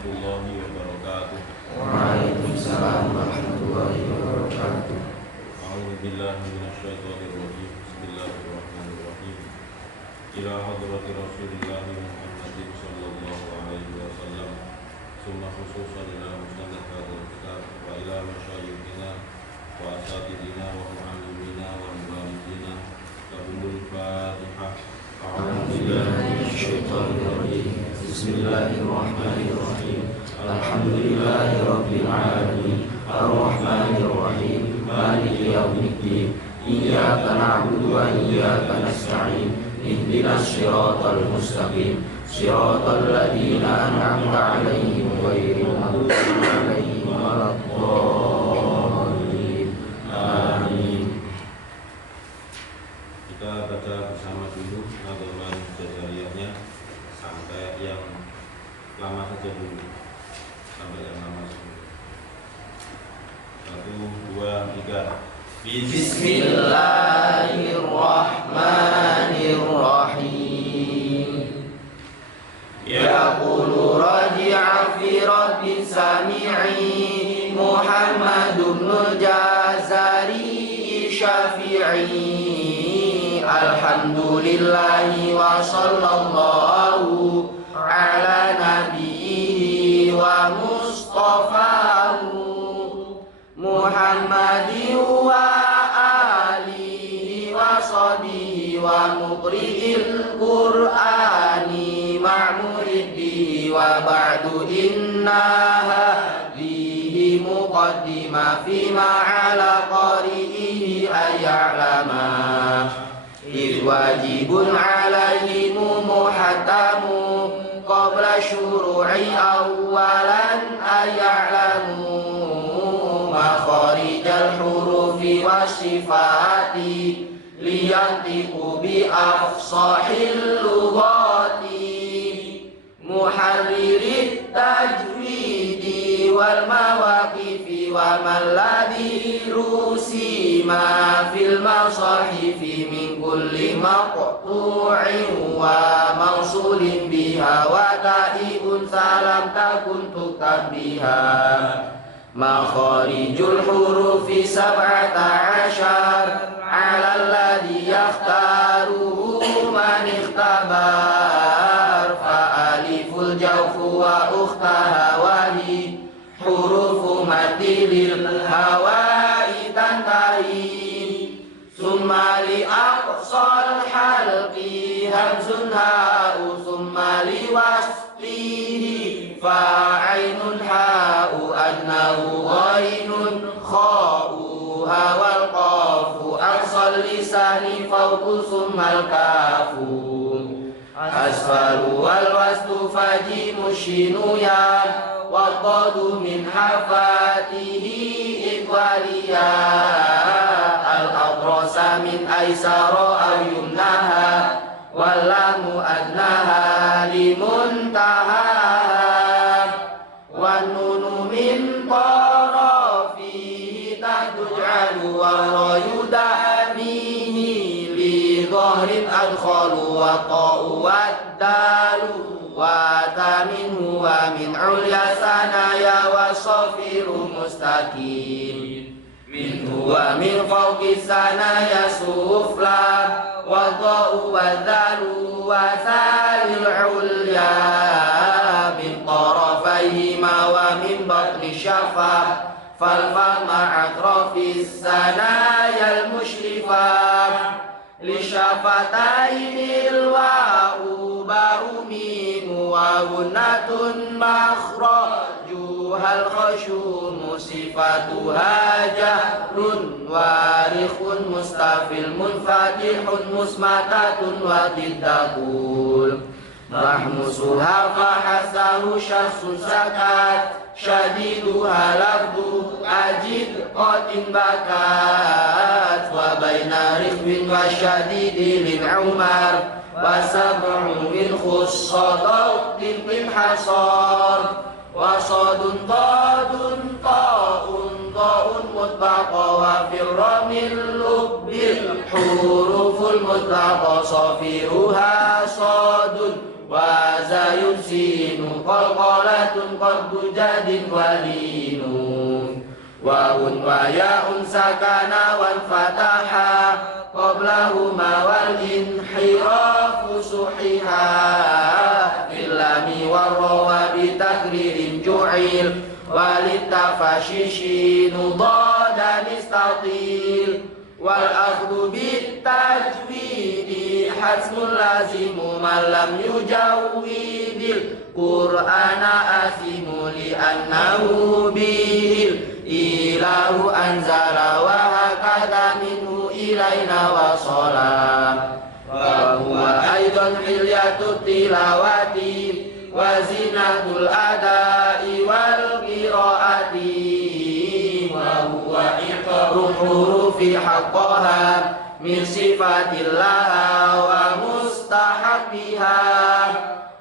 warahmatullahi wabarakatuh. Waalaikumsalam warahmatullahi wabarakatuh. A'udzu billahi minasyaitonir rajim. Bismillahirrahmanirrahim. Ila hadrati Rasulillah Muhammadin sallallahu alaihi wasallam. Summa khususan ila musannaf hadzal kitab wa ila masyayikhina wa asatidina wa muallimina wa mubaridina. Qabulul Fatihah. A'udzu billahi Minasyaitonir rajim. Bismillahirrahmanirrahim. Alhamdulillahi rabbil alamin. Ar-Rahmanir Rahim. Maliki yaumiddin. Iyyaka na'budu wa iyyaka nasta'in. Ihdinas siratal mustaqim. Siratal ladzina an'amta 'alaihim ghairil maghdubi 'alaihim waladdallin. Amin. Kita baca bersama dulu nazaman jajariyahnya sampai yang lama saja dulu, sampai yang lama dulu. 1, 2, 3. Bismillahirrahmanirrahim. Yaqulu raji'a fi rabbi sami'i Muhammadun Jazari Syafi'i. Alhamdulillahi wa sallallahu ala nabiyyi wa mustafahu Muhammadin wa alihi wa sahbihi wa muqri'il Qur'ani ma'muriddihi wa ba'du inna hadhihi muqaddima fima ala qari'ihi ayya'lama idh wajibun alaihi muhattamu qabla syuru'i awalan ayya'lamu makharijal hurufi wasifati liyantiqu bi afsahil lughati muharririt tajwidi wal mawaqifi wa malladhi rusima fil masahifi min kulli maqtu'in wa mawsulin biha wa ta'ibun salam takun tuktab biha makharijul hurufi sab'ata asyar ala alladhi yakhtaruhu man ikhtabar fa aliful jawfu wa ukhtaha wahi hurufu matilil hawa'i tantahi summa li aqsal halqi hamzun ha'u summa li waslihi fa'ainun ha'u adnahu ghainun kha'u hawal qafu aqsal lisani fawqu summal kafu asfalu wal wastu fajimu shinu ya waddadu min hafatihi iqwaliya al-adrasa min aisara aw yumnaha wallamu adnaha limuntaha wa nunu min tarafihi taduj'alu wa yudamihi li dhahrin adkhalu wa ta'u wa dalu wa taminhu wa min ulya sanaya wa safiru mustaqim minhu wa min fawqi sanaya sufla wa dha'u wa dhalu wa salil ulya min tarafayhima wa min batni syafa fal fama atrafis sanaya al mushrifah li syafatainil wa'u ba'u mimu wa gunnatun makhrajuhal khashumu sifatuha jahrun warikhun mustafil munfatihun musmatatun wa diddakul mahmusuha fahasahu syahsun sakat syadiduha labdu ajid qatin bakat wa baina rifwin wa syadidi lin umar wa sab'u min khussadatin bin hasar wa sadun tadun ta'un ta'un mutbaqa wa firramil lubbil huruful mutbaqa safiruha sadun wa zayun sinu qalqalatun qaddu jadin walinu wawun wa ya'un sakana wal fataha qablahuma wal inhirafu suhiha illami warrawa bitakririn ju'il walitafashishinu dadan istatil wal akhdhu bitajwidi hasmul lazimu man lam yujawwidil qur'ana asimu li annahu bihil ilahu anzala wa hakadha minhu ilaina wa salam wa huwa aidan hilyatut tilawati wa zinatul adai wal qiraati wa huwa iqru hurufi haqqaha min sifatillah wa mustahabbiha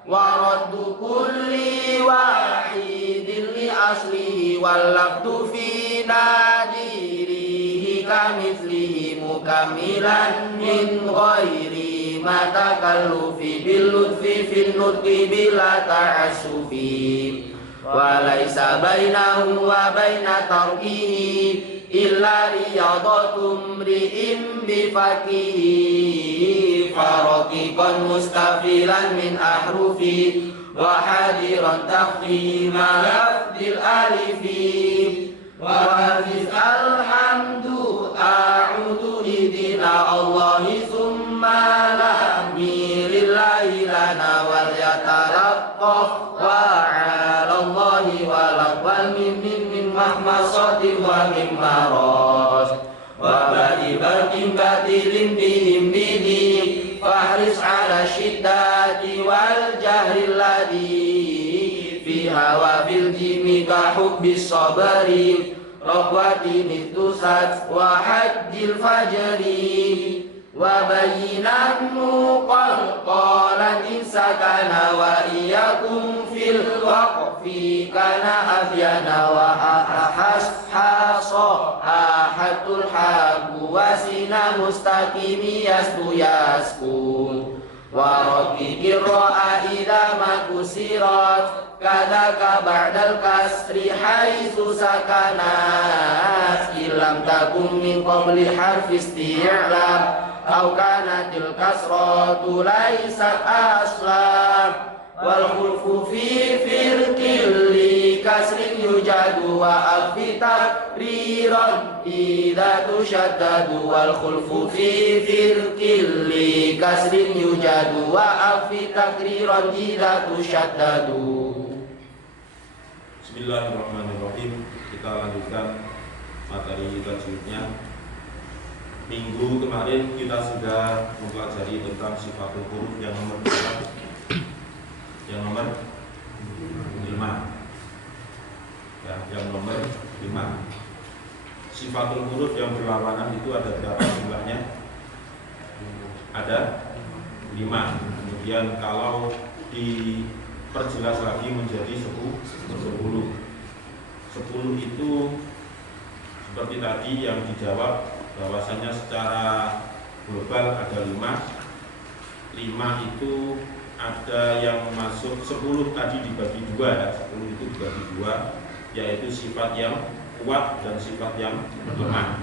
wa raddu kulli wahidin li aslihi wal lafdu fi nadirihi kamithlihi mukammilan min ghairi ma takallufi bil lutfi fin nutqi bila ta'assufi wa laisa bainahu wa baina tarkihi illa riyadatum ri'im bifakihi faraqiqan mustafilan min ahrufi wa hadiran taqdima lafdil alifi wa hafiz alhamdu a'udu idina Allahi summa lahmi lillahi lana wal yatalaqqaf wa ala Allahi wal min mahmasatin wa min maras wa badi barqin batilin bihim bihim fahris ala syiddati wal jahri alladhi fiha wa bil jimi ka hubbis sabari rahwati mithusat wa hajjil fajri wa bayinan muqalqalan insakana wa iyakum fil waqfi kana abyana wa ahas haso ahatul habu wasina mustaqimi yasku yasku wa raqiqir ra'a idha makusirat kadaka ba'dal kasri haitsu sakanat illam takum min qabli harfi isti'lam aw kanatil kasratu laysat aslam wal khulfu fi firqil li kasrin yujadu wa afi takriran idza tushaddadu wal khulfu fi firqil li kasrin yujadu wa afi takriran idza tushaddadu. Bismillahirrahmanirrahim. Kita lanjutkan materi tajwidnya. Minggu kemarin kita sudah mempelajari tentang sifatul huruf yang nomor berapa? Yang nomor 5. Ya, yang nomor 5. Sifatul huruf yang berlawanan itu ada berapa jumlahnya? Ada 5. Kemudian kalau diperjelas lagi menjadi 10. 10 itu seperti tadi yang dijawab, bahwasanya secara global ada 5 itu ada yang masuk 10 tadi dibagi 2 ya, 10 itu dibagi 2, yaitu sifat yang kuat dan sifat yang lemah.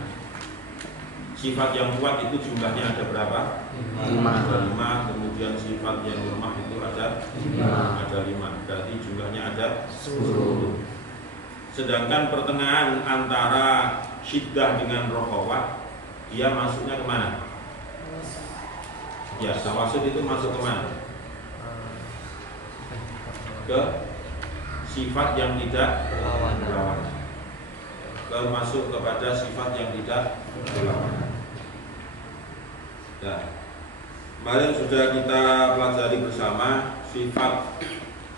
Sifat yang kuat itu jumlahnya ada berapa? 5. Kemudian sifat yang lemah itu ada 5. Berarti jumlahnya ada 10. Sedangkan pertengahan antara syiddah dengan rokhawah, dia masuknya kemana? Ya, tawasud itu masuk kemana? Ke sifat yang tidak berlawanan. Masuk kepada sifat yang tidak berlawanan. Nah, kemarin sudah kita pelajari bersama sifat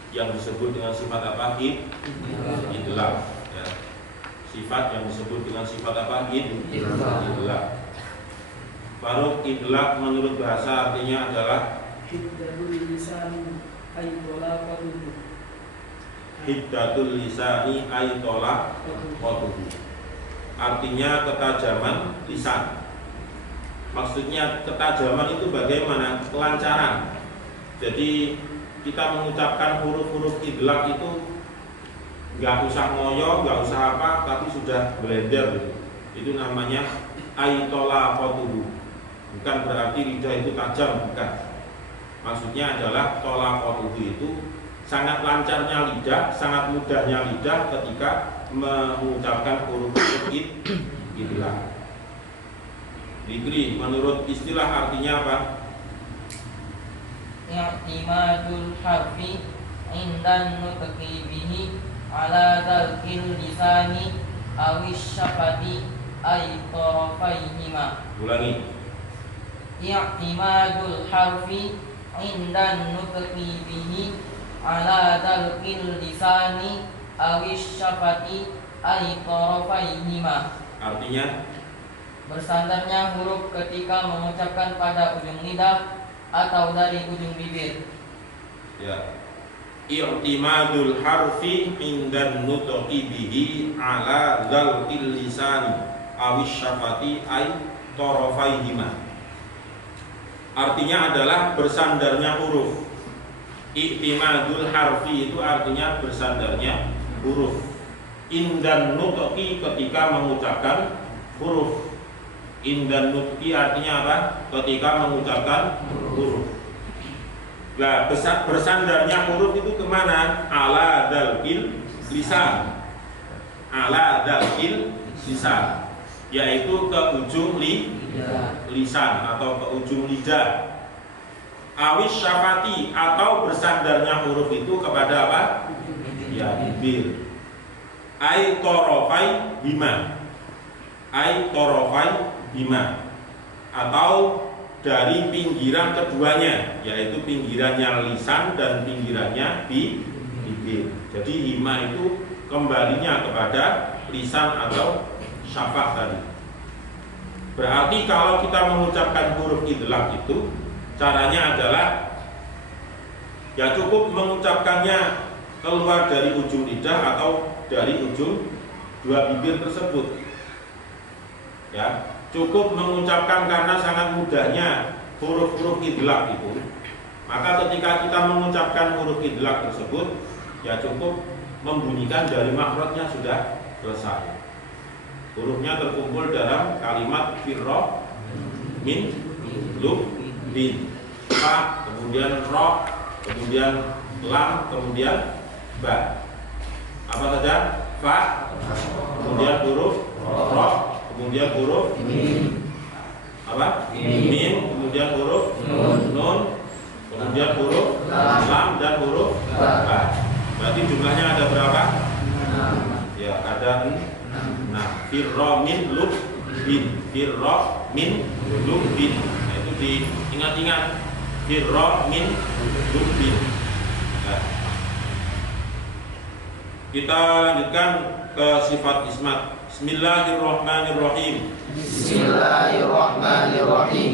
yang disebut dengan sifat apa? Idlaq. Ya. Sifat yang disebut dengan sifat apa? Idlaq. Baru idlaq menurut bahasa artinya adalah hiddatul lisani ay tolaqatuhu. Artinya ketajaman lisan. Maksudnya ketajaman itu bagaimana? Kelancaran. Jadi kita mengucapkan huruf-huruf idlaq itu nggak usah ngoyo, nggak usah apa, tapi sudah blender gitu. Itu namanya aitola kotuhu. Bukan berarti lidah itu tajam, bukan. Maksudnya adalah tola kotuhu itu sangat lancarnya lidah, sangat mudahnya lidah ketika mengucapkan huruf-huruf idlaq. Dikri, menurut istilah artinya apa? I'timadul harfi indan nutqi bihi ala dalkil lisani awis syafati ay tarafaihima. Ulangi. I'timadul harfi indan nutqi bihi ala dalkil lisani awis syafati ay tarafaihima. Artinya bersandarnya huruf ketika mengucapkan pada ujung lidah atau dari ujung bibir. Ya. I'timadul harfi indan nutqi bihi ala dzalqil lisani awis syafati ay tarafaihima. Artinya adalah bersandarnya huruf. I'timadul harfi itu artinya bersandarnya huruf. Indan nutqi ketika mengucapkan huruf. Indan nutqi artinya apa? Ketika mengucapkan huruf. Nah, bersandarnya huruf itu kemana? Ala dalqil lisan. Ala dalqil lisan, yaitu ke ujung lisan atau ke ujung lidah. Awis syafati atau bersandarnya huruf itu kepada apa? Ya, bibir. Ai torofai bima. Ai torofai bima, atau dari pinggiran keduanya, yaitu pinggirannya lisan dan pinggirannya bibir. Jadi hima itu kembalinya kepada lisan atau syafah tadi. Berarti kalau kita mengucapkan huruf idlaq itu caranya adalah ya cukup mengucapkannya keluar dari ujung lidah atau dari ujung dua bibir tersebut. Ya, cukup mengucapkan karena sangat mudahnya huruf-huruf idlaq itu. Maka ketika kita mengucapkan huruf idlaq tersebut, ya cukup membunyikan dari makhrajnya sudah selesai. Hurufnya terkumpul dalam kalimat firra min lub bin fa, kemudian ro, kemudian lam, kemudian ba. Apa saja? Fa, kemudian huruf ro, kemudian huruf apa? Mim, kemudian huruf nun, kemudian huruf lam dan huruf ba. Berarti jumlahnya ada berapa? Ya, ada 6. Firra min lub bin, firra min lub bin. Nah, itu diingat-ingat. Firra min lub bin. Nah, kita lanjutkan ke sifat ismat. Bismillahirrahmanirrahim. Bismillahirrahmanirrahim.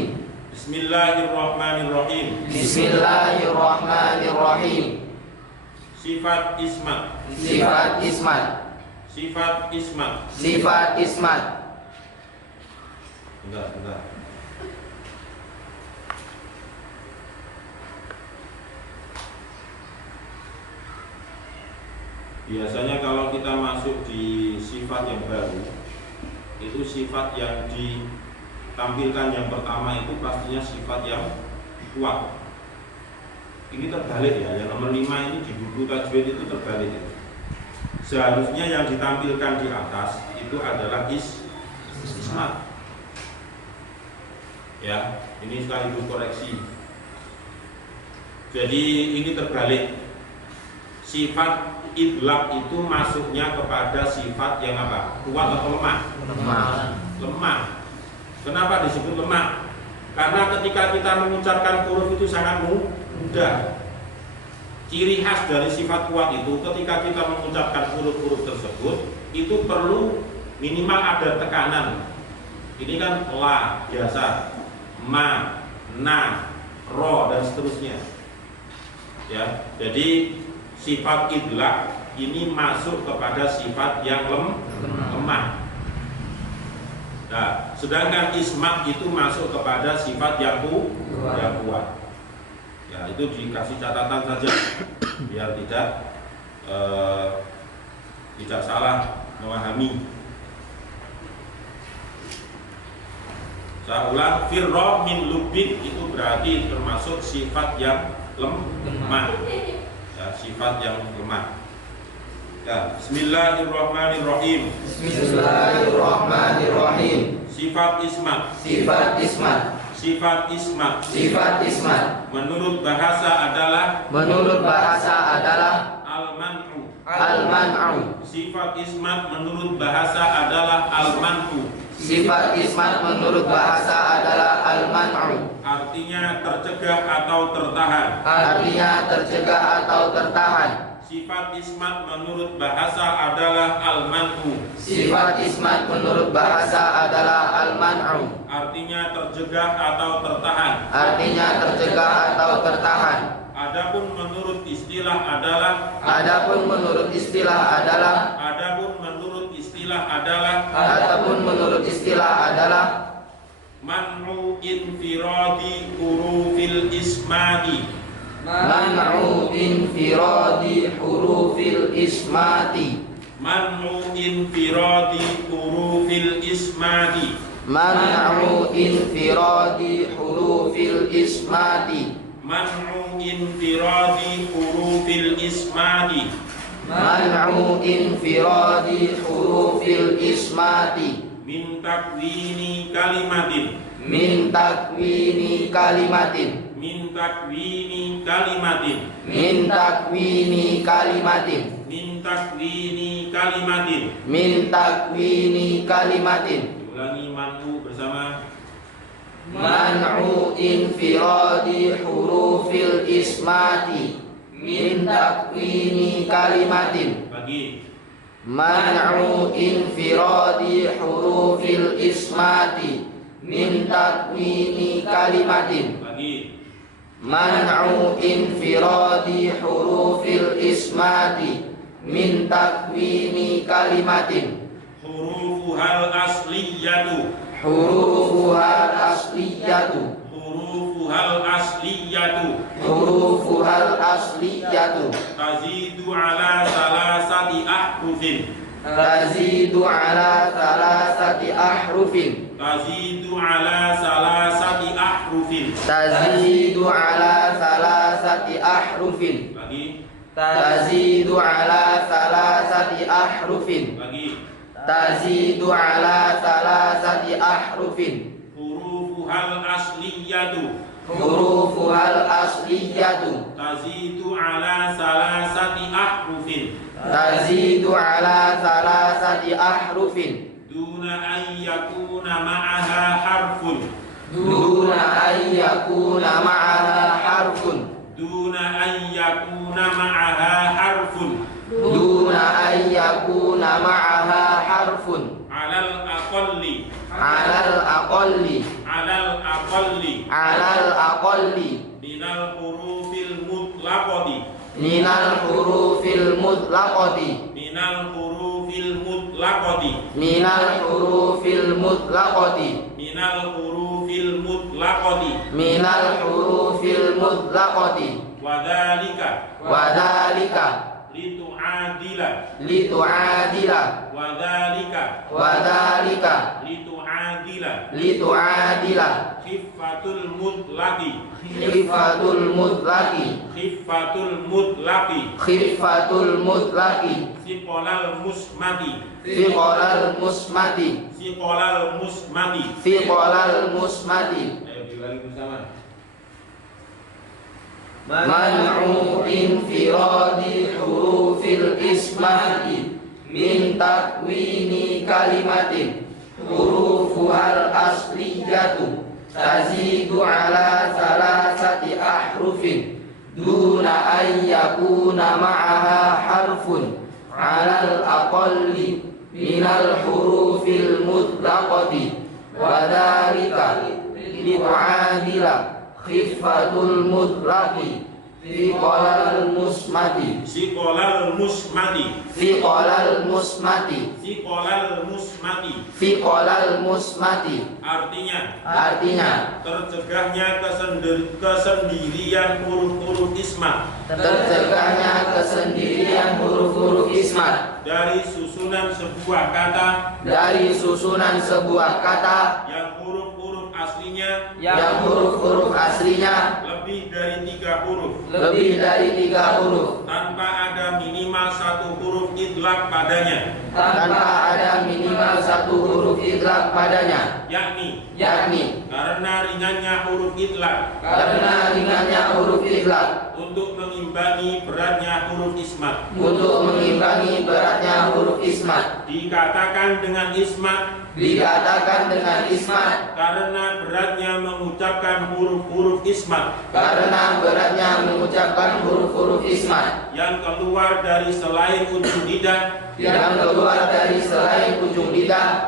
Bismillahirrahmanirrahim. Bismillahirrahmanirrahim. Sifat ismat. Sifat ismat. Sifat ismat. Sifat ismat. Bentar. Biasanya kalau kita masuk di sifat yang baru, itu sifat yang ditampilkan yang pertama itu pastinya sifat yang kuat. Ini terbalik ya, yang nomor 5 ini di buku tajwid itu terbalik ya. Seharusnya yang ditampilkan di atas itu adalah ismat. Ya, ini sekaligus koreksi. Jadi ini terbalik. Sifat idlaq itu masuknya kepada sifat yang apa? Kuat atau lemah? Lemah. Kenapa disebut lemah? Karena ketika kita mengucapkan huruf itu sangat mudah. Ciri khas dari sifat kuat itu ketika kita mengucapkan huruf-huruf tersebut itu perlu minimal ada tekanan. Ini kan la biasa, ma, na, ro dan seterusnya. Ya, jadi sifat idlaq ini masuk kepada sifat yang lemah. Nah, sedangkan ismat itu masuk kepada sifat yang kuat. Ya, itu dikasih catatan saja biar tidak salah memahami. Saya ulang, firro min lubin itu berarti termasuk sifat yang lemah. Ya, sifat yang lemah. Ya, bismillahirrahmanirrahim. Bismillahirrahmanirrahim. Sifat ismat. Sifat ismat. Sifat ismat. Sifat ismat. Menurut bahasa adalah al-man'u. Al-man'u. Sifat ismat menurut bahasa adalah al-man'u. Sifat ismat menurut bahasa adalah al-man'u. Artinya tercegah atau tertahan. Artinya tercegah atau tertahan. Sifat ismat menurut bahasa adalah al-man'u. Sifat ismat menurut bahasa adalah al-man'u. Artinya tercegah atau tertahan. Artinya tercegah atau tertahan. Adapun menurut istilah adalah Adapun menurut istilah adalah man'u infiradi hurufil ismati. man'u infiradi hurufil ismati. Man'u infiradi hurufil ismati. Man'u infiradi hurufil ismati. Man'u infiradi hurufil ismati. Man'u infiradi hurufil ismati. Min takwini kalimatin. Min takwini kalimatin. Min takwini kalimatin. Min takwini kalimatin. Min takwini kalimatin. Min takwini kalimatin. Ulangi man'u bersama. Man'u infiradi hurufil ismati. Min takwini kalimatin. Bagi. Man'u infiradi hurufil ismati. Min takwini kalimatin. Bagi. Man'u infiradi hurufil ismati. Min takwini kalimatin. Hurufuhal asliyatu. Hurufuhal asliyatu. Hurufuhal asliyatu. Hurufuhal asliyatu. Tazidu ala salasati ahrufin. Tazidu ala salasati ahrufin. Tazidu ala salasati ahrufin. Tazidu ala salasati ahrufin. Lagi. Tazidu ala salasati ahrufin. Lagi. Tazidu ala salasati ahrufin. Hurufuhal asliyatu. Hurufuhal asliyatu. Tazidu ala salasati ahrufin. Tazidu ala salasati ahrufin. Duna an yakuna ma'aha harfun. Duna an yakuna ma'aha harfun. Duna an yakuna ma'aha harfun. Duna an yakuna ma'aha harfun. Alal aqalli. Alal aqalli. Alal aqalli. Alal aqalli. Minal hurufil mutlaqati. Minal hurufil mutlaqati. Minal hurufil mutlaqati. Minal hurufil mutlaqati. Minal hurufil mutlaqati. Minal hurufil mutlaqati. Wadhalika. Wadhalika. Litu'adila. Litu'adila. Wadhalika. Wadhalika. Litu'adila. Litu'adila. Khiffatul mutlaqi. Khifatul mutlaqi. Khiffatul mutlaqi. Khifatul mutlaqi. Siqolal musmati. Fiqolal musmati. Siqolal musmati. Fiqolal musmati. Ayo diulangi bersama. Man'u infiradi hurufil ismati. Min takwini kalimatin. Hurufuhal asliyatu. Tazidu ala salasati ahrufin. Duna an yakuna ma'aha harfun. Alal aqalli minal hurufil mutlaqati. Wadhalika litu'adila. Khifatul mutlaqi. Thiqalal musmati. Siqolal musmati. Thiqalal musmati. Siqolal musmati. Thiqalal musmati. Artinya tercegahnya kesendirian huruf-huruf ismat. Tercegahnya kesendirian huruf-huruf ismat Dari susunan sebuah kata dari susunan sebuah kata yang huruf-huruf aslinya yang huruf-huruf aslinya lebih dari 3 huruf lebih dari 3 huruf tanpa ada minimal 1 huruf idlaq padanya, tanpa ada minimal 1 huruf idlaq padanya, yakni karena ringannya huruf idlaq huruf idlaq untuk mengimbangi beratnya huruf ismat. Dikatakan dengan ismat karena beratnya mengucapkan huruf-huruf ismat yang keluar dari selain ujung lidah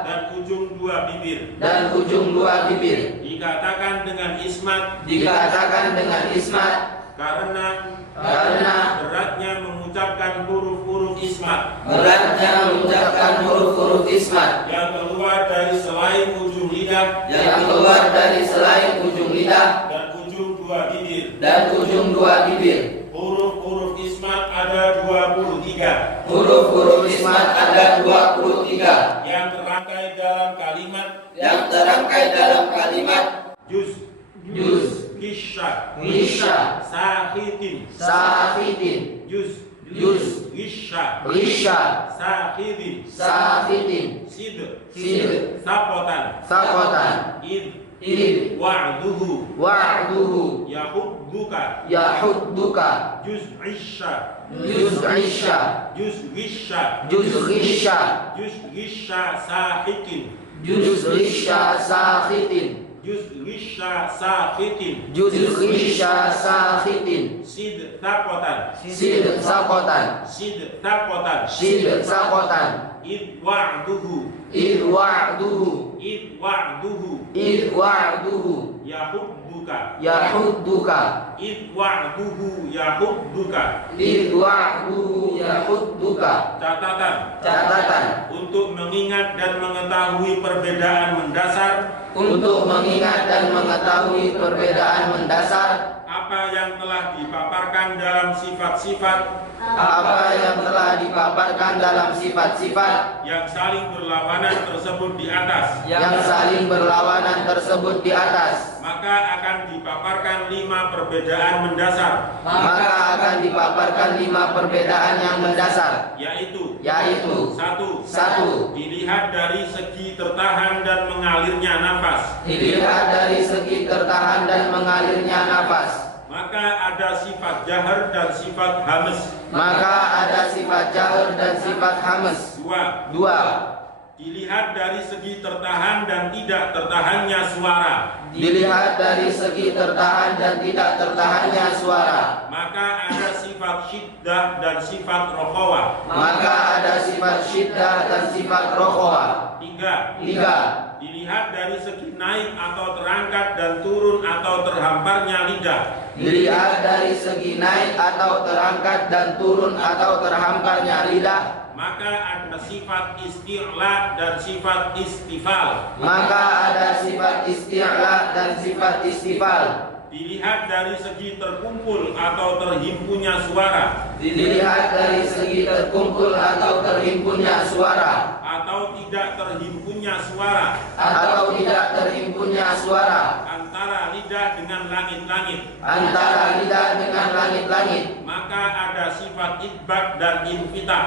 dan ujung dua bibir. Dikatakan dengan ismat karena beratnya mengucapkan huruf-huruf ismat yang keluar dari selain ujung lidah dan ujung dua bibir. Huruf-huruf ismat ada 23 yang terangkai dalam kalimat juz, Gisha, Sakhidin, Juz, Gisha, Sakhidin, Sid, Sapotan, Id, Wa'duhu, Yahudduka, Juz Gisha, Sakhitin, Sid Sapotan, Id Wa'duhu, Yahudduka, Catatan untuk mengingat dan mengetahui perbedaan mendasar apa yang telah dipaparkan dalam sifat-sifat yang saling berlawanan tersebut di atas, maka akan dipaparkan 5 perbedaan yang mendasar, yaitu 1. Dilihat dari segi tertahan dan mengalirnya nafas, maka ada sifat jahar dan sifat hamas. 2. Dilihat dari segi tertahan dan tidak tertahannya suara, maka ada sifat syiddah dan sifat rokhawah. 3. Dilihat dari segi naik atau terangkat dan turun atau terhamparnya lidah, maka ada sifat isti'la dan sifat istifal. Dilihat dari segi terkumpul atau terhimpunnya suara, atau tidak terhimpunnya suara, antara lidah dengan langit-langit, maka ada sifat idbak dan infitah.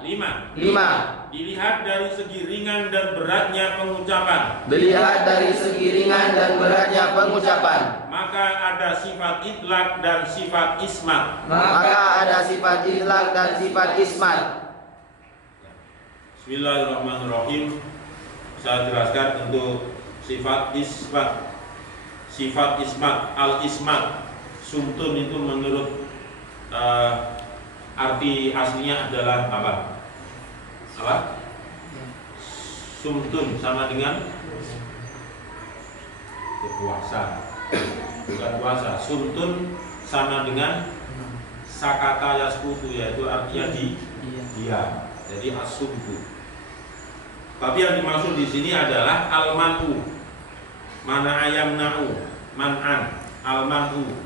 5. Dilihat dari segi ringan dan beratnya pengucapan, maka ada sifat idlaq dan sifat ismat. Bismillahirrahmanirrahim. Saya jelaskan untuk sifat ismat. Al-ismat, sumtun itu menurut arti aslinya adalah apa? Sumtun sama dengan kekuasaan. bukan puasa. Sumtun sama dengan sakata yaskutu, yaitu artinya diam. Jadi as-sumtu. Tapi yang dimaksud di sini adalah al-manu. Mana ayam na'u, man'an, al-manu.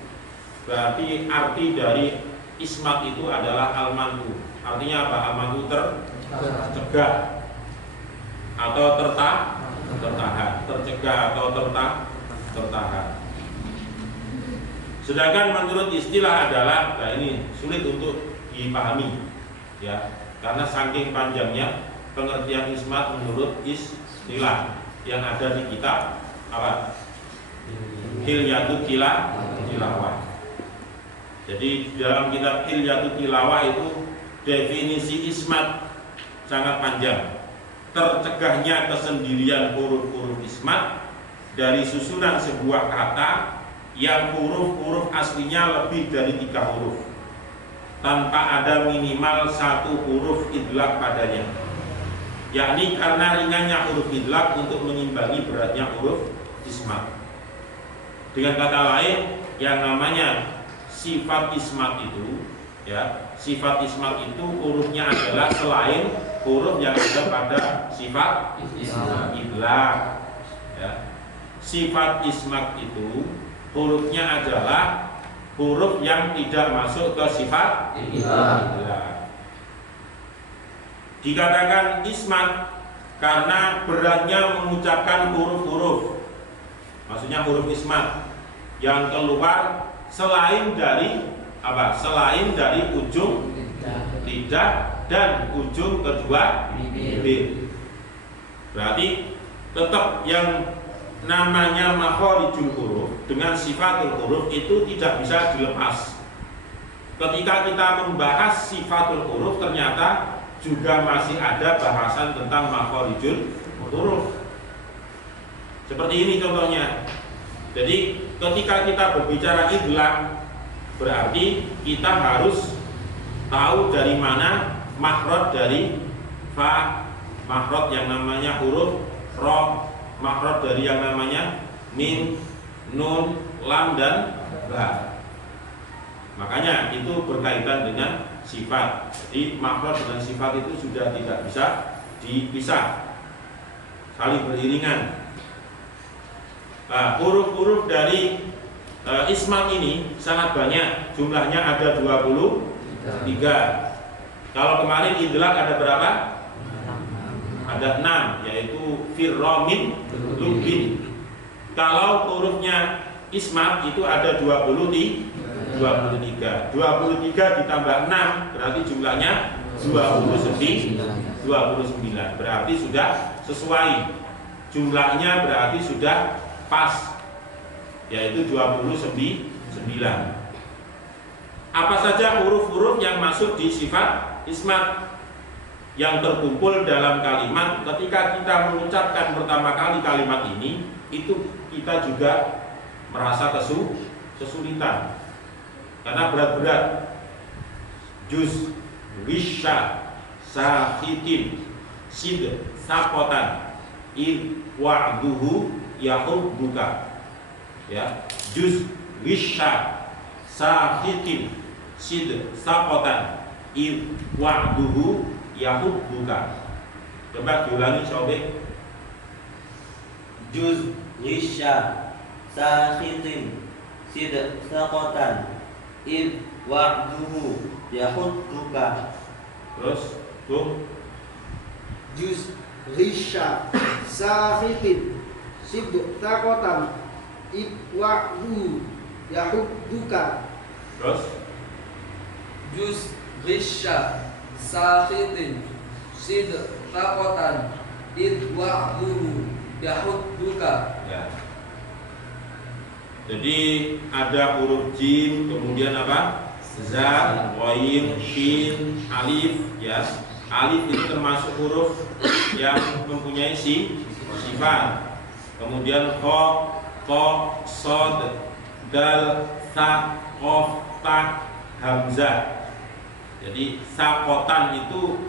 Berarti arti dari ismat itu adalah al-manu. Artinya apa? Al-manu tercegah atau tertahan, tercegah atau tertahan. Sedangkan menurut istilah adalah, nah ini sulit untuk dipahami, ya, karena saking panjangnya pengertian ismat menurut istilah yang ada di kitab apa? Hilyatul Tilawah. Jadi dalam kitab Hilyatul Tilawah itu definisi ismat sangat panjang. Tercegahnya kesendirian huruf-huruf ismat dari susunan sebuah kata yang huruf-huruf aslinya lebih dari 3 huruf tanpa ada minimal 1 huruf idlaq padanya, yakni karena ringannya huruf idlaq untuk mengimbangi beratnya huruf ismat. Dengan kata lain, yang namanya sifat ismat itu, ya, sifat ismat itu hurufnya adalah selain huruf yang ada pada sifat idlaq, ya. Sifat ismat itu hurufnya adalah huruf yang tidak masuk ke sifat idlaq. Dikatakan ismat karena beratnya mengucapkan huruf-huruf. Maksudnya huruf ismat yang keluar selain dari apa? Selain dari ujung lidah dan ujung kedua bibir. Berarti tetap yang namanya makhorijul huruf dengan sifatul huruf itu tidak bisa dilepas. Ketika kita membahas sifatul huruf, ternyata juga masih ada bahasan tentang makhorijul huruf. Seperti ini contohnya. Jadi ketika kita berbicara idlaq, berarti kita harus tahu dari mana makhraj dari fa, makhraj yang namanya huruf ro, makhraj dari yang namanya mim, nun, lam, dan ba. Makanya itu berkaitan dengan sifat. Jadi makhraj dengan sifat itu sudah tidak bisa dipisah, saling beriringan. Nah, huruf-huruf dari ismat ini sangat banyak, jumlahnya ada 23. Kalau kemarin idlaq ada berapa? Ada 6, yaitu firromin, lubin. Kalau hurufnya ismat itu ada 23. 23 ditambah 6 berarti jumlahnya 29. Berarti sudah sesuai. Jumlahnya berarti sudah pas, yaitu 29. Apa saja huruf-huruf yang masuk di sifat ismat yang terkumpul dalam kalimat? Ketika kita mengucapkan pertama kali kalimat ini, itu kita juga merasa kesulitan karena berat-berat. Juz, wisha, sahitin, sid, sapotan, id, wa'duhu, yahubbuka. Ya, juz, wisha, sahitin, sid, sapotan, id, wa'duhu, yahubbuka. Coba diulangi sobek. Juz, wisha, sahitin, sid, sapotan, id, wa'duhu, yahubbuka. Terus, tuh. Juz, wisha, sahitin, sid, sapotan, id, wa'duhu, yahubbuka. Terus, Juz, wisha, sahitin, sid, sapotan, id, wa'duhu, yahubbuka. ya. Jadi ada huruf jim, kemudian apa? Za, ghain, shin, alif, ya. Alif itu termasuk huruf yang mempunyai sifat. Kemudian kha, ta, shad, dal, ta, qaf, ta, hamzah. Jadi sakotan itu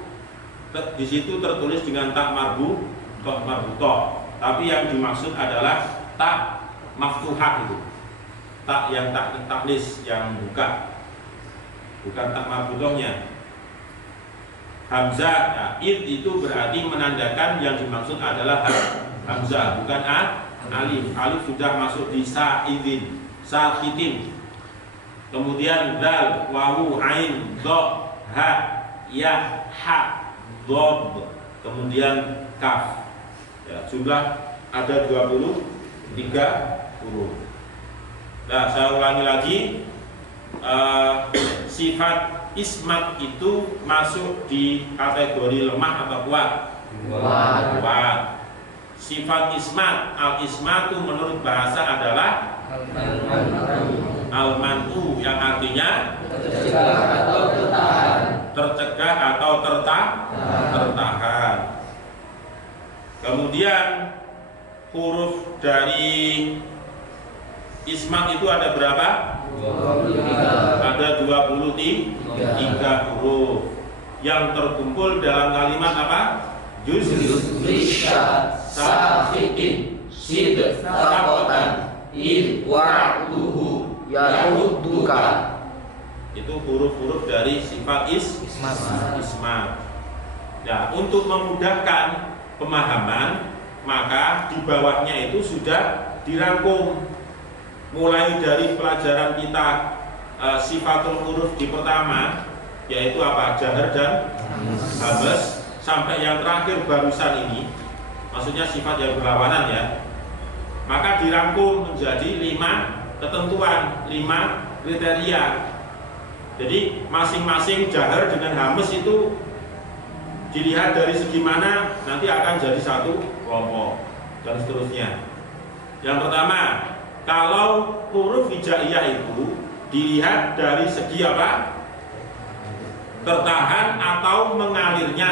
di situ tertulis dengan tak marbutoh. Tapi yang dimaksud adalah tak maftuhah itu. tak yang taknis yang buka, bukan tak marbutohnya. Hamzah, nah, id itu berarti menandakan yang dimaksud adalah hamzah, bukan alif. Alif sudah masuk di sa'idin, sakitin. Kemudian dal, wawu, ain, dha, ha, ya, ha, dhob, kemudian kaf. Ya, jumlah ada 23 huruf. Nah, saya ulangi lagi. Sifat ismat itu masuk di kategori lemah atau kuat? Kuat. Sifat ismat, al-ismatu menurut bahasa adalah al-man'u, yang artinya tercegah atau tertahan. Kemudian huruf dari ismat itu ada berapa? 23. Ada 23 huruf yang terkumpul dalam kalimat apa? Juz Risha Sahitin Sid Takotan Id Wa'duhu Yahudduka. Itu huruf-huruf dari sifat ismat. Nah, untuk memudahkan pemahaman, maka di bawahnya itu sudah dirangkum. Mulai dari pelajaran kita sifatul huruf di pertama, yaitu apa? Jahar dan hamzah, sampai yang terakhir barusan ini, maksudnya sifat yang berlawanan ya. Maka dirangkum menjadi 5 ketentuan, 5 kriteria. Jadi masing-masing jahar dengan hamzah itu dilihat dari segi mana, nanti akan jadi satu kelompok dan seterusnya. Yang pertama, kalau huruf hijaiyah itu dilihat dari segi apa? Tertahan atau mengalirnya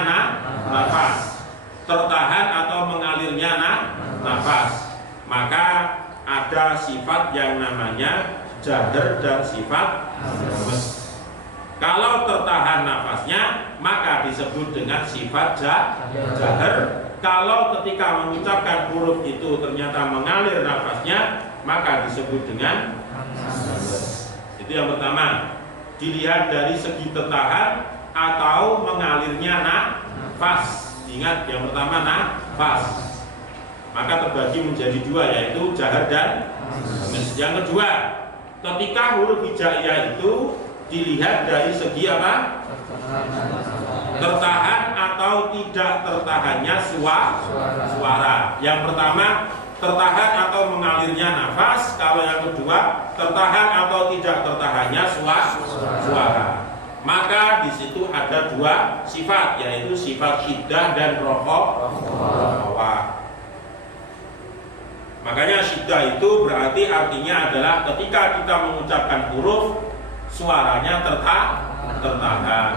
nafas. Tertahan atau mengalirnya nafas. Maka ada sifat yang namanya jahar dan sifat hamzah. Kalau tertahan nafasnya, maka disebut dengan sifat jahar. Kalau ketika mengucapkan huruf itu ternyata mengalir nafasnya, maka disebut dengan hamzah. Itu yang pertama. Dilihat dari segi tertahan atau mengalirnya nafas. Ingat, yang pertama nafas. Maka terbagi menjadi 2, yaitu jahar dan hamzah. Yang kedua, ketika huruf hijaiyah itu dilihat dari segi apa? Tertahan atau tidak tertahannya suara. Yang pertama, tertahan atau mengalirnya nafas. Kalau yang kedua, tertahan atau tidak tertahannya suara. Maka di situ ada 2 sifat, yaitu sifat syiddah dan rokhawah. Makanya syiddah itu berarti artinya adalah ketika kita mengucapkan huruf, suaranya tertahan.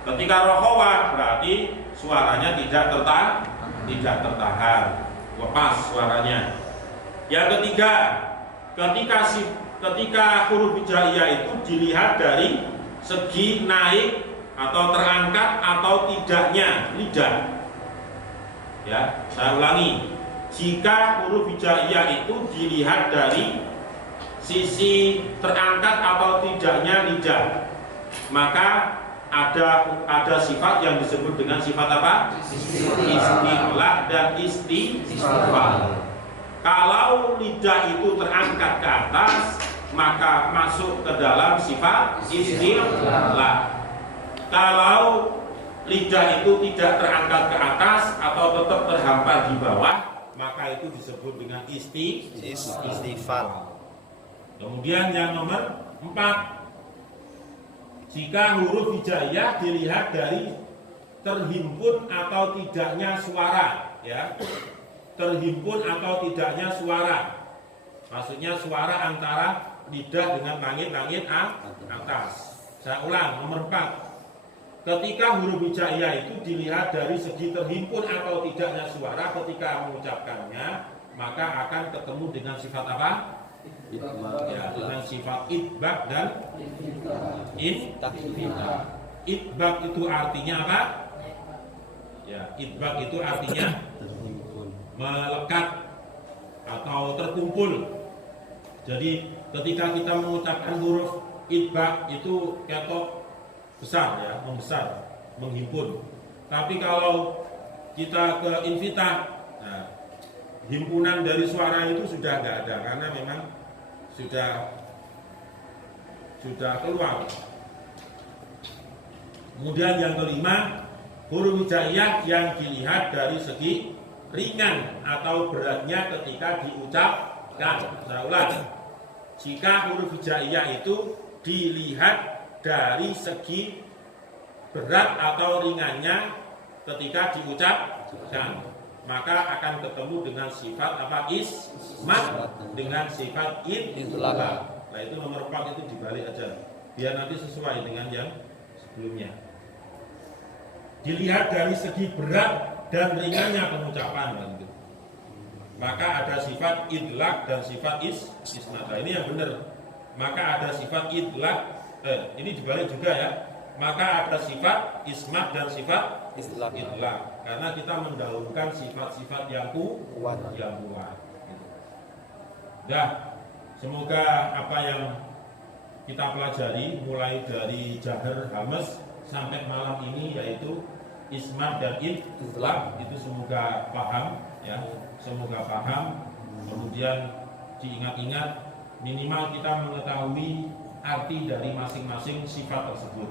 Ketika rokhawah berarti suaranya tidak tertahan, lepas suaranya. Yang ketiga, ketika huruf hijaiyah itu dilihat dari segi naik atau terangkat atau tidaknya lidah. Ya, saya ulangi. Jika huruf hijaiyah itu dilihat dari sisi terangkat atau tidaknya lidah, maka ada sifat yang disebut dengan sifat apa? Isti'la dan istighfar. Kalau lidah itu terangkat ke atas, maka masuk ke dalam sifat isti'la. Kalau lidah itu tidak terangkat ke atas atau tetap terhampar di bawah, maka itu disebut dengan istighfar. Kemudian yang nomor 4, jika huruf hijaiyah dilihat dari terhimpun atau tidaknya suara, ya, terhimpun atau tidaknya suara, maksudnya suara antara lidah dengan langit-langit atas. Saya ulang, nomor 4, ketika huruf hijaiyah itu dilihat dari segi terhimpun atau tidaknya suara ketika mengucapkannya, maka akan ketemu dengan sifat apa? Ya, dengan sifat idbak dan infitah. Idbak itu artinya apa? Ya, idbak itu artinya melekat atau terkumpul. Jadi ketika kita mengucapkan huruf itba itu ketok besar ya, membesar, menghimpun. Tapi kalau kita ke infitah, nah, himpunan dari suara itu sudah nggak ada karena memang sudah keluar. Kemudian yang kelima, huruf hijaiyah yang dilihat dari segi ringan atau beratnya ketika diucapkan. Saya ulang, jika huruf hijaiyah itu dilihat dari segi berat atau ringannya ketika diucapkan, maka akan ketemu dengan sifat apa? Ismat, dengan sifat idlaq. Nah itu nomor 4 itu dibalik aja, biar nanti sesuai dengan yang sebelumnya. Dilihat dari segi berat dan ringannya pengucapan, gitu. Maka ada sifat idlaq dan sifat ismat. Nah ini yang benar. Maka ada sifat idlaq, ini dibalik juga ya. Maka ada sifat ismat dan sifat idlaq. Karena kita mendahulukan sifat-sifat yang kuat. Gitu. Dah, semoga apa yang kita pelajari mulai dari jahar hamas sampai malam ini yaitu ismat dan idlaq itu semoga paham ya, semoga paham. Kemudian diingat-ingat, minimal kita mengetahui arti dari masing-masing sifat tersebut.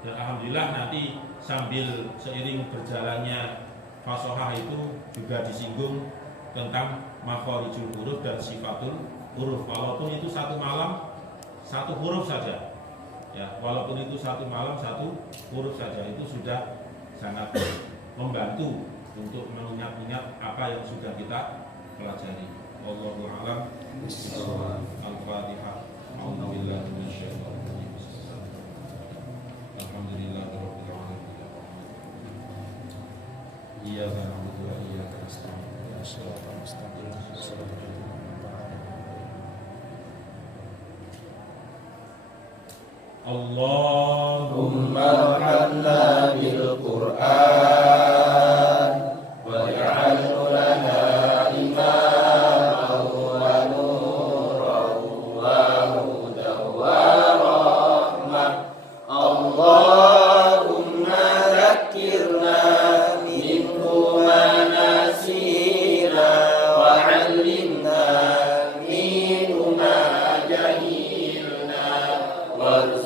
Dan alhamdulillah nanti sambil seiring berjalannya fasohah itu juga disinggung tentang makhorijul huruf dan sifatul huruf. Walaupun itu satu malam satu huruf saja ya, walaupun itu satu malam satu huruf saja, itu sudah sangat membantu untuk mengingat-ingat apa yang sudah kita pelajari. Wallahu a'lam bishawab. Al-Fatihah. A'udzubillahi minasyaitonir rajim. Alhamdulillahirabbil alamin. Iyyaka na'budu wa iyyaka nasta'in. Shiratal mustaqim. Shiratal Allahumma arhamna bil Qur'an waj'alhu lana imaman wa nuran wa hudan wa rahmah. Allahumma dhakkirna minhu ma nasina wa 'allimna minhu ma jahilna wa